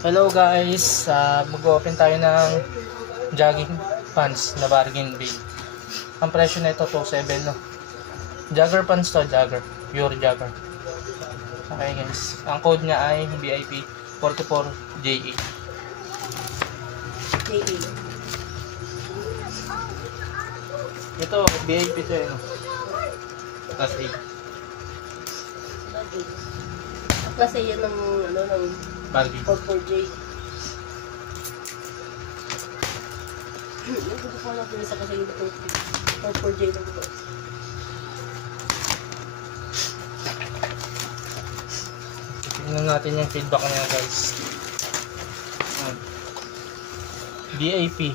Hello guys, mag-open tayo ng jogging pants na bargain bin. Ang presyo nito 2.7 no. Jogger pants to, jogger, pure jogger. Okay guys, ang code niya ay VIP 44JA. Ito VIP to eh. Plus 8. Ang klase yan ng Bargain. 44J. Yung gusto ko lang pinisa kasi yung 44J lang ito. Tingnan natin yung feedback niya guys. VIP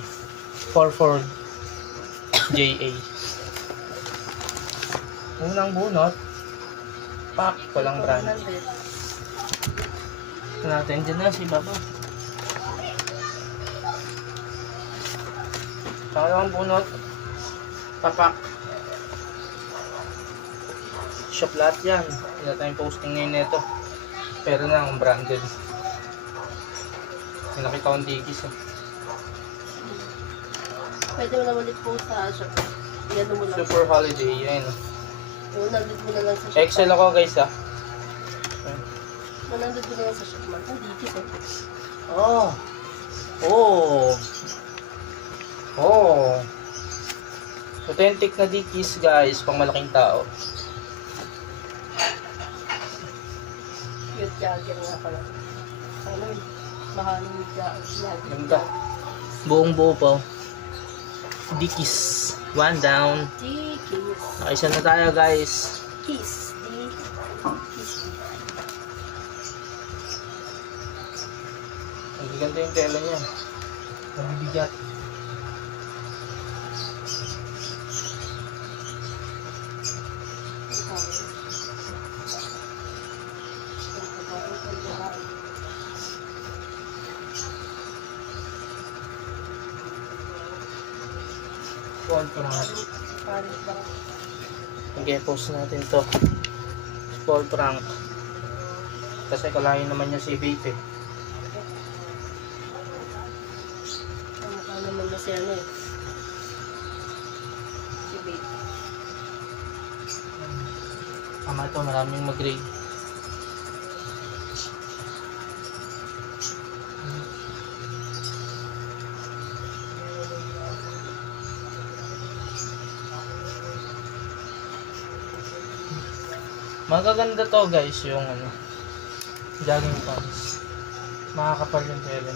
44JA. Unang bunot, pack, walang brand. Ito natin, dyan na si Baba. Pangalawang bunot, papak. Shop lahat yan. Hindi na tayong posting ngayon nito. Pero na ang branded. May nakita akong Dickies eh. Pwede mo naman ulit po sa shop. Yan mo lang. Super holiday, yan. Nandit mo na lang sa shop. Excel ako guys ah. Nandit mo na lang sa shop man. Ang dikis eh. Oh. Oh. Oh. Authentic na Dickies guys, pang malaking tao. Cute jagger nga pala. Ano yun? Mahaling jagger. Ganda. Buong buo po. Dickies. One down. Dikis. Nakaisa na tayo guys. Kiss. Kiss. Ang ganda yung tela niya. Mabibigat. Paul Frank. Okay, post natin to. Paul Frank. Kasi kalahin naman niya si Vape eh. Mukha naman na si ano eh. Si Babe. Tama ito, maraming mag-grade. Magaganda to guys yung jogging pants. Makakapal yung tela.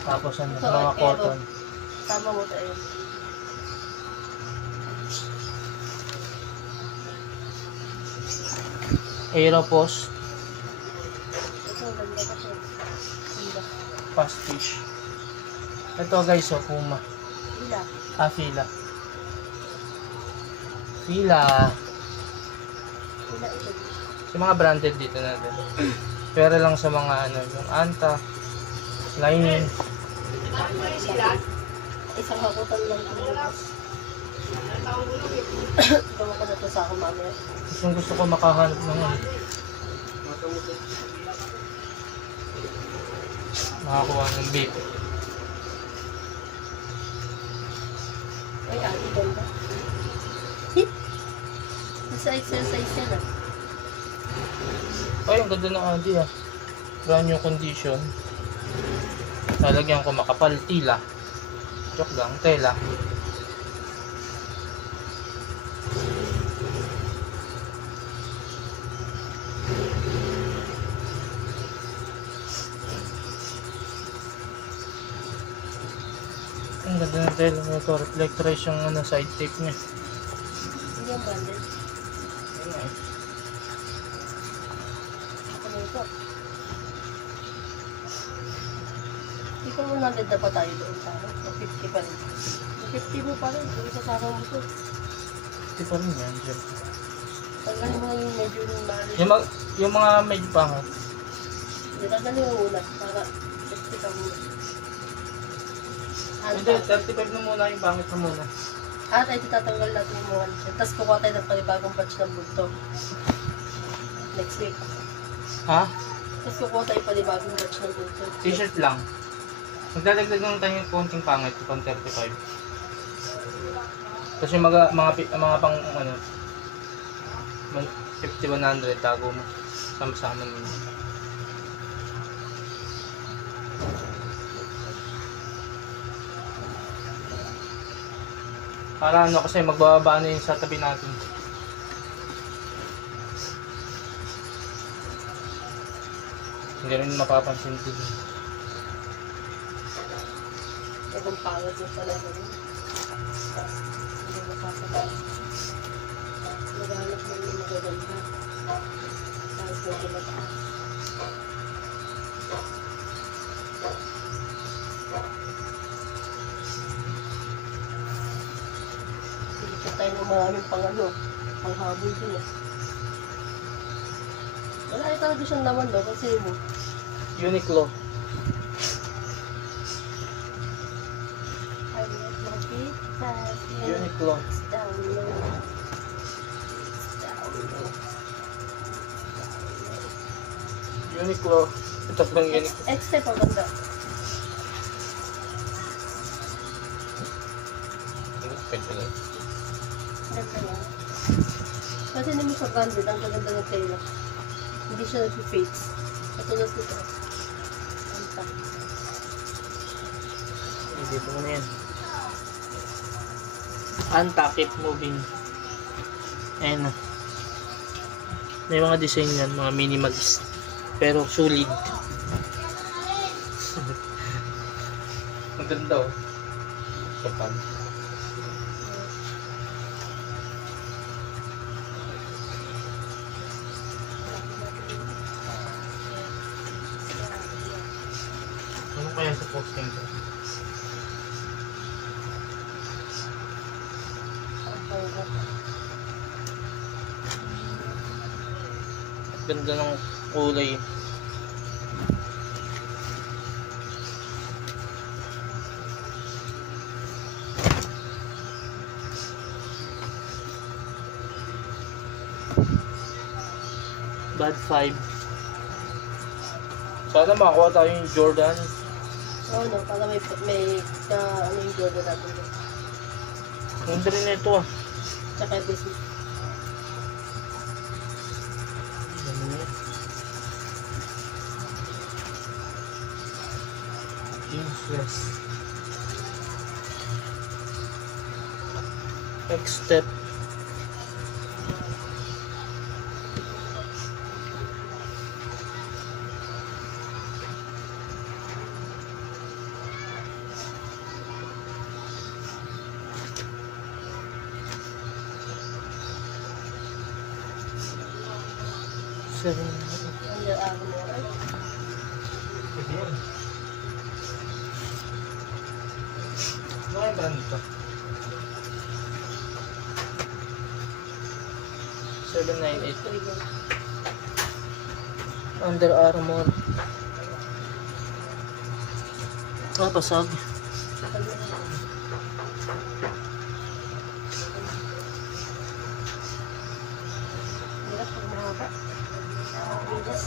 Tapos ano, Ito, mga ito. cotton. Tama mo tayo. Aeropos, Ito, ganda ka siya. Ganda. pastiche. Ito guys, Puma. Ila. Fila. Fila. Ila ito. Sa mga branded dito natin. Pero lang sa mga yung Anta, Lining. Isang hakutan lang ito. Bawa ko na ito sa ako mamaya. Gusto ko makahanap ng makakuha ng vape. Ay, ate, ganda. Sa exercise yan ah. Ay, ang ganda ng Adi ah. Brand new condition. Lalagyan ko makapal, tila. Joke lang, tela. Ang ganda ng tela nito. Reflectorize yung side tape niya. Hindi ang branded. Ayun. Ako na ito. Hindi ko 100 na pa tayo doon sa ano. 50 pa rin. 50 mo pa rin. Kung isasama mo ito. Hindi pa rin yan, Jeff. Tanggalin mo yung medyo yung mahal. Yung mga medyo pangat. Hindi, tanggalin mo muna. Para 50 ka muna. Hindi, 35 na muna yung pangit na muna. At ay tatanggal natin yung mga siya. Tapos kukuha tayo ng panibagong batch ng bulto. Next week. Ha? Tapos kukuha tayo palibagong batch ng t-shirt. T-shirt lang. Magdadagdag lang tayo yung konting pangit, pang 35. Tapos yung mga pang ano, 50-100 tago mo. Sama-sama mo. Para ano kasi magbababa na yun sa tabi natin. Hindi rin mapapansin ko. Ibang pangit yung pala doon. Hindi mapapansin. Naghanap mo yung magaganda. Kahit medyo mataas. Hindi tayo ng maraming panghabol din eh. Wala ay talaga siyang naman daw kasi mo. Uniqlo. I like my feet fast. Uniqlo. It's down low. It's down low. Uniqlo. Ito lang Uniqlo. X-step ang ganda. Pwede lang. Ganda lang. Kasi naman sa branded, ang ganda ng tela. Hindi siya nag-fades. Katulad nito. Ang tak. Dito mo na yan. Anta, keep moving. Ayan na. May mga design yan, mga minimalist. Pero solid. Maganda oh. Kapal. Ano kaya sa posting ko? Ganda ng kulay. Bad 5. Sana makakuha tayo yung Jordan. Oo, no, para may ano yung Jordan natin. Ganda rin na ito ah. Tsaka business. Useless. X-step. Seven. Under Armour. Pwede yan. Ano kaya brand ito? 798. Under Armour. Ah, pasag. Hirap pag mahaba. Bigas.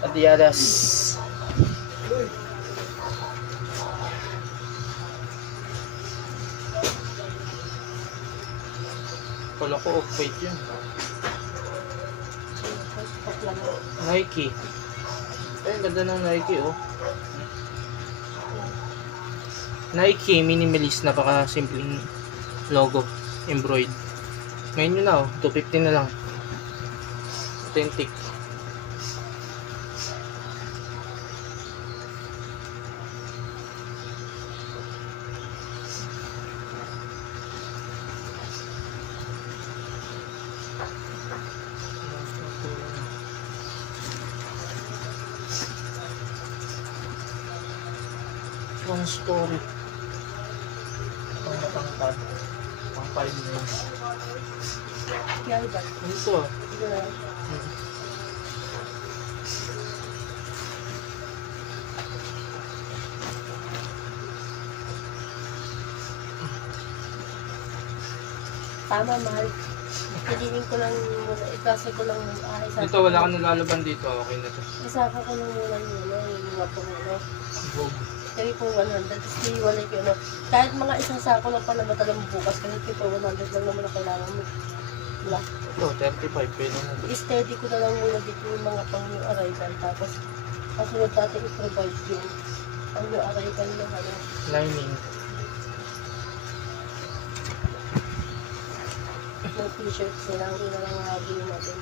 Adidas. Wala ko off-white yun. Nike. Ay, ganda ng Nike oh. Nike minimalist, napaka simpleng logo, embroidered. Ngayon yun na oh, 250 na lang. Authentic. One story. Pang matangkad. Pang 5 na yun. Kaya ba? Ito. Yeah. Tama, mahal. Piliin ko lang muna, ikasa ko lang muna. Dito, wala kang nalalaban dito. Okay na to. Isaka ko lang muna yung mga pang ano. Bog. 3 for 100. Tapos iiwalay ko ano. Kahit mga isang sako lang pala matagal mo bukas. Kasi 3 for 100 lang naman ang kailangan mo. Wala. Ito, 35. Pwede na. I-steady ko na lang muna dito yung mga pang new arrival. Tapos, kasunod natin i-provide yung pang new arrival ng ano. Lining. Yung t-shirts nila. Hindi na lang nakabili natin.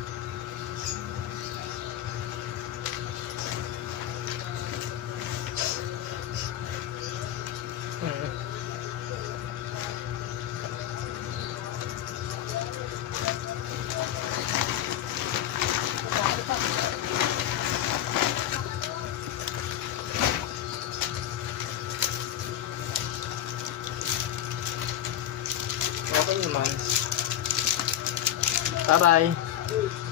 Hmm. Marami pa. Okay naman. Bye-bye.